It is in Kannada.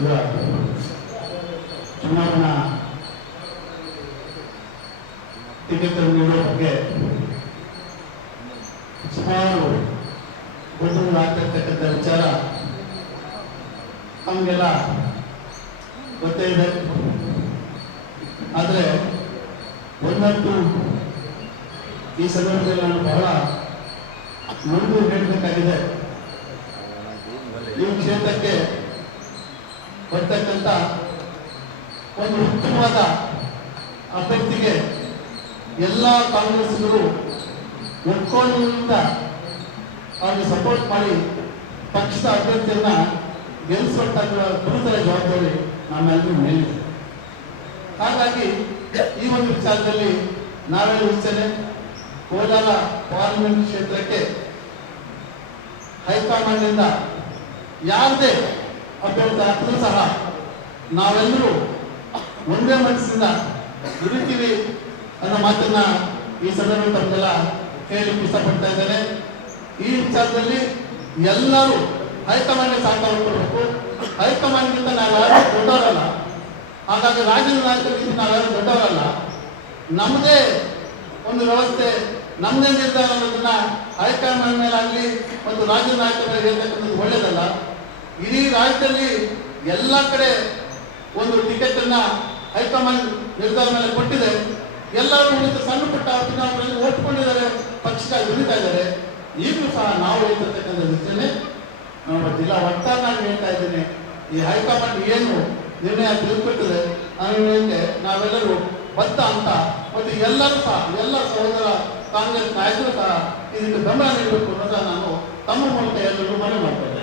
ಕ್ಷೇತ್ರದ ಚುನಾವಣಾ ಟಿಕೆಟ್ ನೀಡುವ ಬಗ್ಗೆ ಸುಮಾರು ಆಗ್ತಕ್ಕಂಥ ವಿಚಾರ ನಮಗೆಲ್ಲ ಗೊತ್ತೇ ಇದೆ ಆದರೆ ಒಂದಂತೂ ಈ ಸಂದರ್ಭದಲ್ಲಿ ನಾನು ಬಹಳ ಮುಂದೆ ಹೇಳಬೇಕಾಗಿದೆ ಈ ಕ್ಷೇತ್ರಕ್ಕೆ ಬರ್ತಕ್ಕಂಥ ಒಂದು ಉತ್ತಮವಾದ ಅಭ್ಯರ್ಥಿಗೆ ಎಲ್ಲ ಕಾಂಗ್ರೆಸ್ಗಳು ಒಟ್ಕೊಂಡಿಂದ ಅವ್ರಿಗೆ ಸಪೋರ್ಟ್ ಮಾಡಿ ಪಕ್ಷದ ಅಭ್ಯರ್ಥಿಯನ್ನ ಗೆಲ್ಲಿಸುವಂತ ಗುರುತರ ಜವಾಬ್ದಾರಿ ನಮ್ಮೆಲ್ಲರೂ ಮೇಲಿದೆ. ಹಾಗಾಗಿ ಈ ಒಂದು ವಿಚಾರದಲ್ಲಿ ನಾವೇ ಇರ್ತೇನೆ ಕೋಲಾರ ಪಾರ್ಲಿಮೆಂಟ್ ಕ್ಷೇತ್ರಕ್ಕೆ ಹೈಕಮಾಂಡ್ನಿಂದ ಯಾವುದೇ ಅಭ್ಯರ್ಥಿ ಸಹ ನಾವೆಲ್ಲರೂ ಒಂದೇ ಮನಸ್ಸಿಂದ ದುಡಿತೀವಿ ಅನ್ನೋ ಮಾತನ್ನ ಈ ಸಂದರ್ಭದಲ್ಲಿ ತವರೆಲ್ಲ ಕೇಳಿ ಇಷ್ಟಪಡ್ತಾ ಇದ್ದೇನೆ. ಈ ವಿಚಾರದಲ್ಲಿ ಎಲ್ಲರೂ ಹೈಕಮಾಂಡ್ಗೆ ಸಹಕಾರ ಕೊಡಬೇಕು. ಹೈಕಮಾಂಡ್ಗಿಂತ ನಾವ್ಯಾರು ದೊಡ್ಡವರಲ್ಲ, ಹಾಗಾಗಿ ರಾಜ್ಯದ ನಾವು ನಾವ್ಯಾರು ದೊಡ್ಡವರಲ್ಲ ನಮ್ಮದೇ ಒಂದು ವ್ಯವಸ್ಥೆ ನಮ್ಮದೇ ನಿರ್ಧಾರ ಅನ್ನೋದನ್ನ ಹೈಕಮಾಂಡ್ ಆಗಲಿ ಮತ್ತು ರಾಜ್ಯ ನಾಯಕರ ಮೇಲೆ ಒಳ್ಳೇದಲ್ಲ ರಾಜ್ಯದಲ್ಲಿ ಎಲ್ಲ ಕಡೆ ಒಂದು ಟಿಕೆಟ್ ಅನ್ನ ಹೈಕಮಾಂಡ್ ನಿರ್ಧಾರ ಮೇಲೆ ಕೊಟ್ಟಿದೆ. ಎಲ್ಲರೂ ಸಣ್ಣ ಪುಟ್ಟ ಚುನಾವಣೆಯಲ್ಲಿ ಓಟ್ಕೊಂಡಿದ್ದಾರೆ ಪಕ್ಷಕ್ಕಾಗಿ ದುಡಿತಾ ಇದ್ದಾರೆ. ಈಗಲೂ ಸಹ ನಾವು ಹೇಳ್ತಿರ್ತಕ್ಕಂಥ ವಿಷಯನೇ ನಮ್ಮ ಜಿಲ್ಲಾ ನಾನು ಹೇಳ್ತಾ ಇದ್ದೀನಿ, ಈ ಹೈಕಮಾಂಡ್ ಏನು ನಿರ್ಣಯ ತೆಗೆದುಕೊಟ್ಟಿದೆ ಅನ್ನೋದಕ್ಕೆ ನಾವೆಲ್ಲರೂ ಬದ್ಧ ಅಂತ ಮತ್ತು ಎಲ್ಲರೂ ಸಹ, ಎಲ್ಲ ಸಹೋದರ ಕಾಂಗ್ರೆಸ್ ನಾಯಕರು ಸಹ ಇದಕ್ಕೆ ಬೆಂಬಲ ನೀಡಬೇಕು ಅನ್ನೋದನ್ನ ನಾನು ತಮ್ಮ ಮೂಲಕ ಎಲ್ಲರೂ ಮನವಿ ಮಾಡ್ತೇನೆ